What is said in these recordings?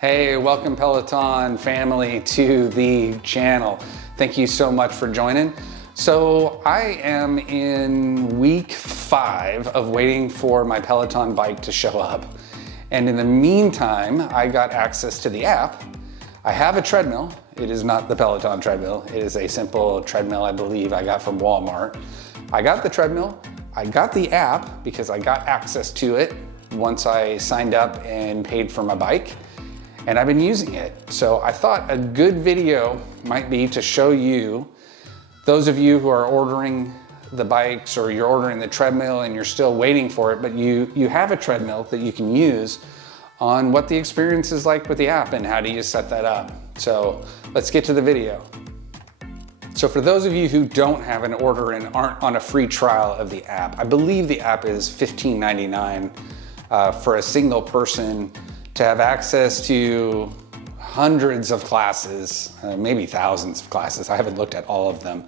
Hey, welcome Peloton family to the channel. Thank you so much for joining. So I am in week 5 of waiting for my Peloton bike to show up. And in the meantime, I got access to the app. I have a treadmill. It is not the Peloton treadmill. It is a simple treadmill I believe I got from Walmart. I got the treadmill. I got the app because I got access to it once I signed up and paid for my bike. And I've been using it. So I thought a good video might be to show you, those of you who are ordering the bikes or you're ordering the treadmill and you're still waiting for it, but you have a treadmill that you can use, on what the experience is like with the app and how do you set that up. So let's get to the video. So for those of you who don't have an order and aren't on a free trial of the app, I believe the app is $15.99 for a single person to have access to hundreds of classes, maybe thousands of classes. I haven't looked at all of them,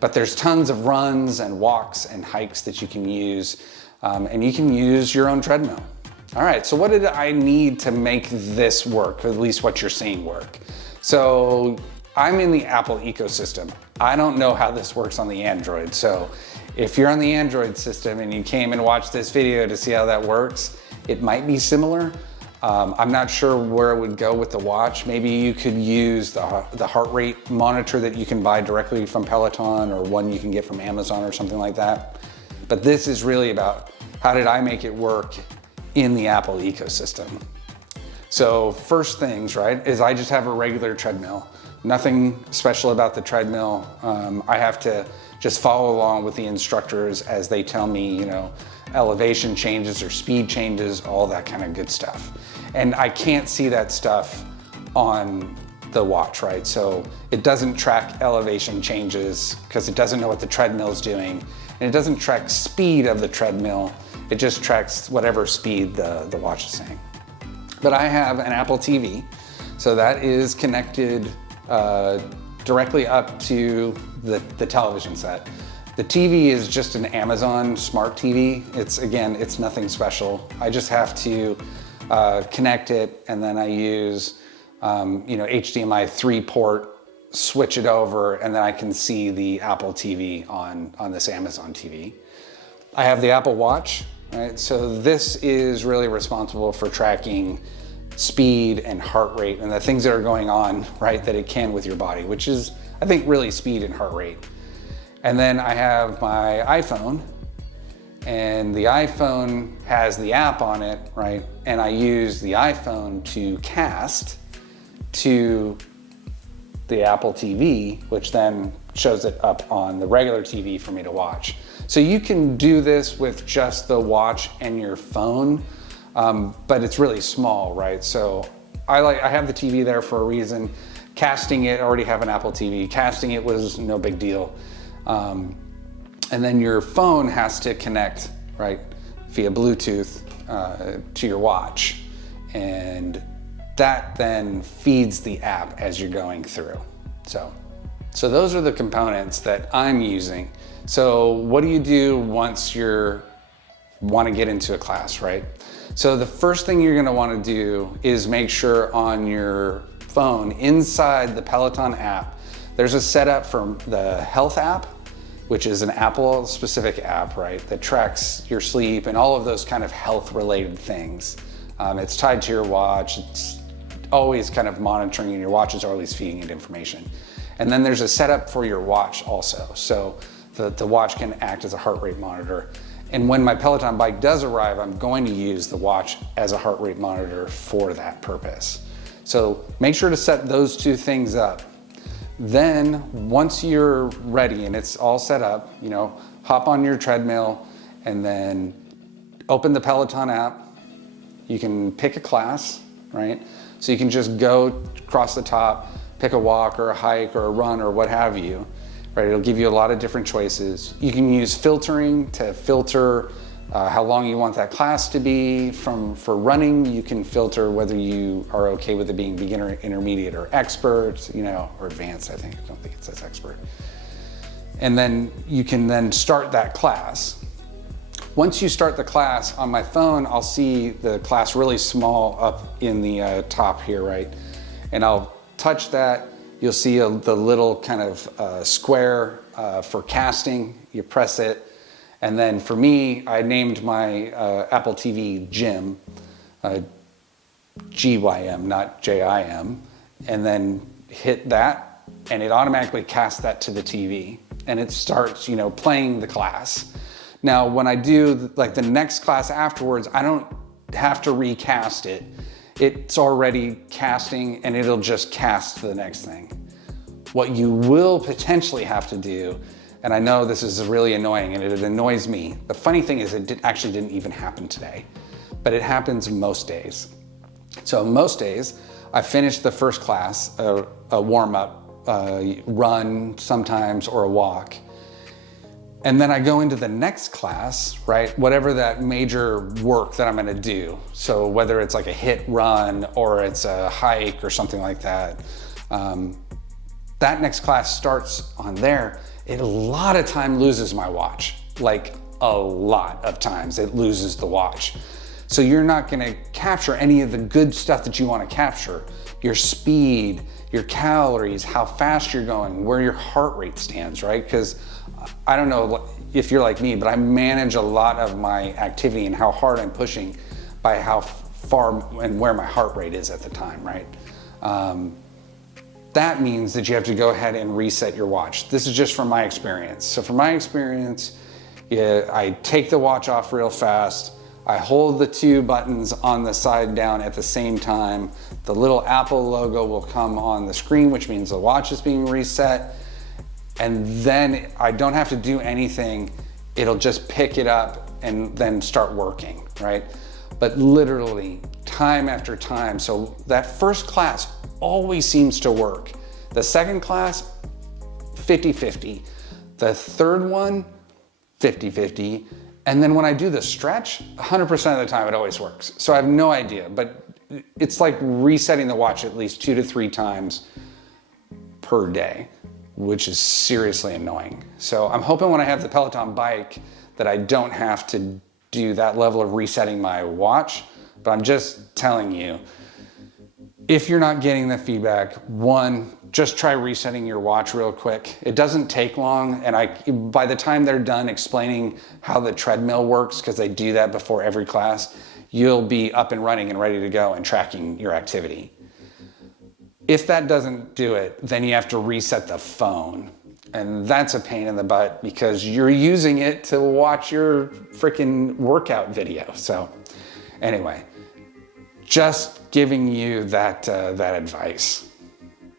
but there's tons of runs and walks and hikes that you can use, and you can use your own treadmill. All right, so what did I need to make this work, or at least what you're seeing work? So I'm in the Apple ecosystem. I don't know how this works on the Android. So if you're on the Android system and you came and watched this video to see how that works, it might be similar. I'm not sure where it would go with the watch. Maybe you could use the heart rate monitor that you can buy directly from Peloton, or one you can get from Amazon or something like that. But this is really about how did I make it work in the Apple ecosystem. So first things, right, is I just have a regular treadmill. Nothing special about the treadmill. I have to just follow along with the instructors as they tell me, you know, elevation changes or speed changes, all that kind of good stuff. And I can't see that stuff on the watch, right? So it doesn't track elevation changes because it doesn't know what the treadmill is doing. And it doesn't track speed of the treadmill. It just tracks whatever speed the watch is saying. But I have an Apple TV. So that is connected directly up to the television set. The TV is just an Amazon smart TV. It's nothing special. I just have to connect it, and then I use HDMI 3 port, switch it over, and then I can see the Apple TV on this Amazon TV. I have the Apple Watch, right? So this is really responsible for tracking speed and heart rate and the things that are going on, right, that it can with your body, which is, I think, really speed and heart rate. And then I have my iPhone, and the iPhone has the app on it, right? And I use the iPhone to cast to the Apple TV, which then shows it up on the regular TV for me to watch. So you can do this with just the watch and your phone, but it's really small, right? So I have the TV there for a reason. Casting it, I already have an Apple TV. Casting it was no big deal. And then your phone has to connect, right, via Bluetooth to your watch. And that then feeds the app as you're going through. So those are the components that I'm using. So what do you do once you want to get into a class, right? So the first thing you're going to want to do is make sure on your phone, inside the Peloton app, there's a setup for the health app, which is an Apple specific app, right, that tracks your sleep and all of those kind of health related things. It's tied to your watch. It's always kind of monitoring, and your watch is always feeding it information. And then there's a setup for your watch also. So the watch can act as a heart rate monitor. And when my Peloton bike does arrive, I'm going to use the watch as a heart rate monitor for that purpose. So make sure to set those two things up. Then once you're ready and it's all set up, hop on your treadmill and then open the Peloton app. You can pick a class, right? So you can just go across the top, pick a walk or a hike or a run or what have you, right? It'll give you a lot of different choices. You can use filtering to filter how long you want that class to be. For running, you can filter whether you are okay with it being beginner, intermediate, or expert, or advanced, I think. I don't think it says expert. And then you can then start that class. Once you start the class on my phone, I'll see the class really small up in the top here, right? And I'll touch that. You'll see the little kind of square for casting. You press it. And then for me, I named my Apple TV Gym, GYM, not JIM. And then hit that, and it automatically casts that to the TV. And it starts, playing the class. Now, when I do like the next class afterwards, I don't have to recast it. It's already casting, and it'll just cast the next thing. What you will potentially have to do, and I know this is really annoying and it annoys me. The funny thing is it actually didn't even happen today, but it happens most days. So most days, I finish the first class, a warm-up, run sometimes, or a walk. And then I go into the next class, right? Whatever that major work that I'm gonna do. So whether it's like a HIIT run or it's a hike or something like that, that next class starts on there. It a lot of time loses my watch, like a lot of times it loses the watch. So you're not gonna capture any of the good stuff that you wanna capture. Your speed, your calories, how fast you're going, where your heart rate stands, right? Because I don't know if you're like me, but I manage a lot of my activity and how hard I'm pushing by how far and where my heart rate is at the time, right? That means that you have to go ahead and reset your watch. This is just from my experience. So from my experience, I take the watch off real fast. I hold the two buttons on the side down at the same time. The little Apple logo will come on the screen, which means the watch is being reset. And then I don't have to do anything. It'll just pick it up and then start working, right? But literally time after time. So that first class always seems to work. The second class, 50-50. The third one, 50-50. And then when I do the stretch, 100% of the time it always works. So I have no idea, but it's like resetting the watch at least 2 to 3 times per day, which is seriously annoying. So I'm hoping when I have the Peloton bike that I don't have to do that level of resetting my watch, but I'm just telling you, if you're not getting the feedback, one, just try resetting your watch real quick. It doesn't take long, and by the time they're done explaining how the treadmill works, because they do that before every class, you'll be up and running and ready to go and tracking your activity. If that doesn't do it, then you have to reset the phone. And that's a pain in the butt because you're using it to watch your freaking workout video. So anyway, just giving you that advice.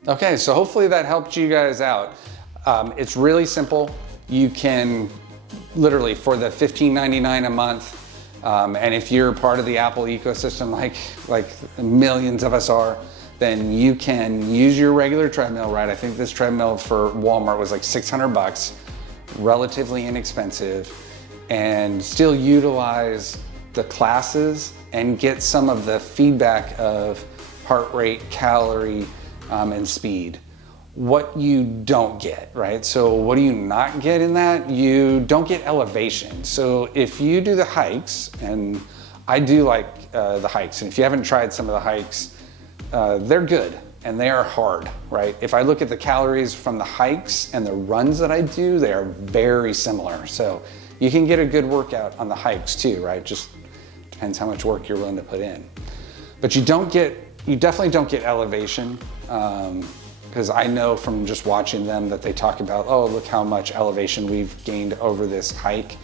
Okay, so hopefully that helped you guys out. It's really simple. You can literally, for the $15.99 a month, and if you're part of the Apple ecosystem like millions of us are, then you can use your regular treadmill, right? I think this treadmill for Walmart was like $600, relatively inexpensive, and still utilize the classes and get some of the feedback of heart rate, calorie, and speed. What you don't get, right? So what do you not get in that? You don't get elevation. So if you do the hikes, and I do like the hikes, and if you haven't tried some of the hikes, they're good and they are hard, right? If I look at the calories from the hikes and the runs that I do, they are very similar. So you can get a good workout on the hikes too, right? Just depends how much work you're willing to put in. But you definitely don't get elevation, because I know from just watching them that they talk about, oh, look how much elevation we've gained over this hike.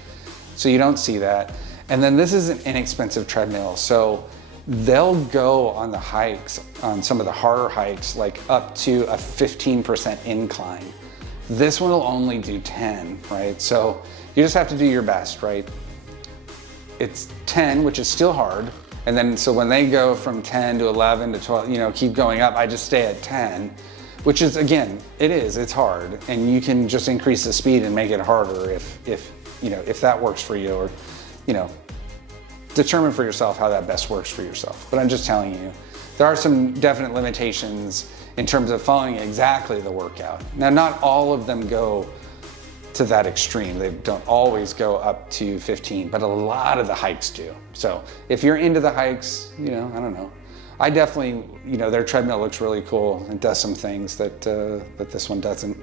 So you don't see that. And then this is an inexpensive treadmill. So they'll go on the hikes, on some of the harder hikes, like up to a 15% incline. This one will only do 10, right? So you just have to do your best, right? It's 10, which is still hard. And then, so when they go from 10 to 11 to 12, keep going up, I just stay at 10, which is, again, it's hard. And you can just increase the speed and make it harder if that works for you, or, determine for yourself how that best works for yourself. But I'm just telling you, there are some definite limitations in terms of following exactly the workout. Now, not all of them go to that extreme. They don't always go up to 15, but a lot of the hikes do. So if you're into the hikes, I don't know. I definitely, their treadmill looks really cool and does some things that this one doesn't.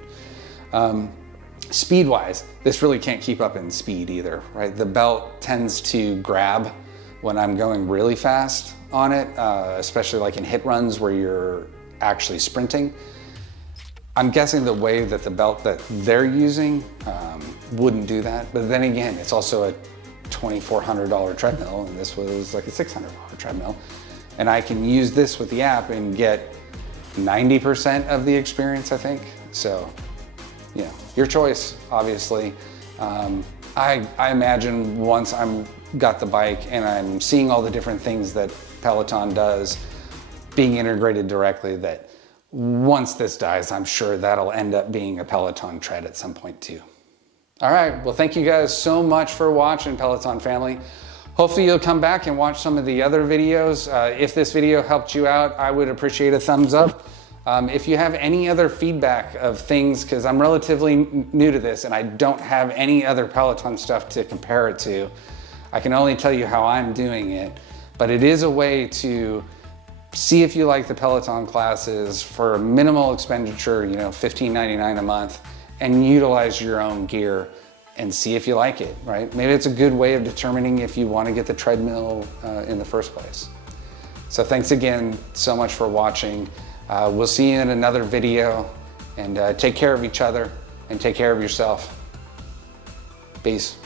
Speed-wise, this really can't keep up in speed either, right? The belt tends to grab when I'm going really fast on it, especially like in hit runs where you're actually sprinting. I'm guessing the way that the belt that they're using wouldn't do that. But then again, it's also a $2,400 treadmill, and this was like a $600 treadmill. And I can use this with the app and get 90% of the experience, I think. So, your choice, obviously. I imagine once I'm got the bike and I'm seeing all the different things that Peloton does being integrated directly, that once this dies, I'm sure that'll end up being a Peloton Tread at some point too. All right, well, thank you guys so much for watching, Peloton family. Hopefully you'll come back and watch some of the other videos. If this video helped you out, I would appreciate a thumbs up. If you have any other feedback of things, because I'm relatively new to this and I don't have any other Peloton stuff to compare it to, I can only tell you how I'm doing it, but it is a way to see if you like the Peloton classes for a minimal expenditure, $15.99 a month, and utilize your own gear and see if you like it, right? Maybe it's a good way of determining if you want to get the treadmill in the first place. So thanks again so much for watching. We'll see you in another video, and take care of each other and take care of yourself. Peace.